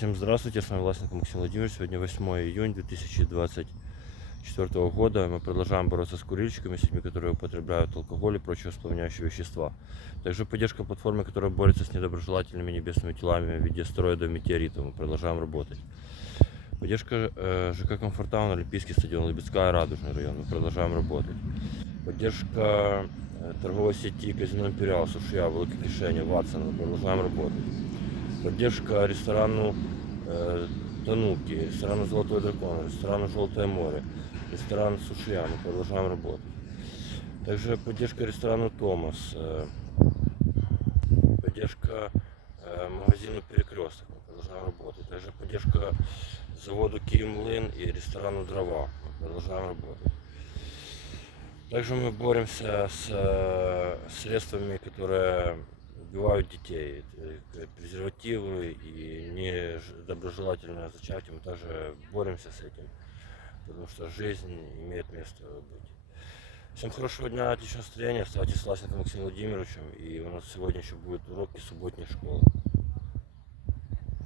Всем здравствуйте, с вами Власенко Максим Владимирович. Сегодня 8 июня 2024 года. Мы продолжаем бороться с курильщиками, с людьми, которые употребляют алкоголь и прочие воспламеняющие вещества. Также поддержка платформы, которая борется с недоброжелательными небесными телами в виде астероидов и метеоритов. Мы продолжаем работать. Поддержка э, ЖК Комфортаун, Олимпийский стадион, Лебедская, Радужный район. Мы продолжаем работать. Поддержка э, торговой сети Казино Империал, Сушия, Великое Кишение, Ватсон. Мы продолжаем работать. Поддержка ресторану э, Тануки, ресторану Золотой Дракон, ресторану Желтое море, ресторан Сушия. Мы продолжаем работать. Также поддержка ресторану Томас, э, поддержка э, магазину Перекресток. Мы продолжаем работать. Также поддержка заводу Киевмлин и ресторану Дрова. Мы продолжаем работать. Также мы боремся с э, средствами, которые убивают детей. Это презервативы и недоброжелательное зачатие. Мы также боремся с этим, потому что жизнь имеет место быть. Всем хорошего дня, отличного настроения. Оставайтесь с Власенко Максимом Владимировичем. И у нас сегодня еще будет уроки субботней школы.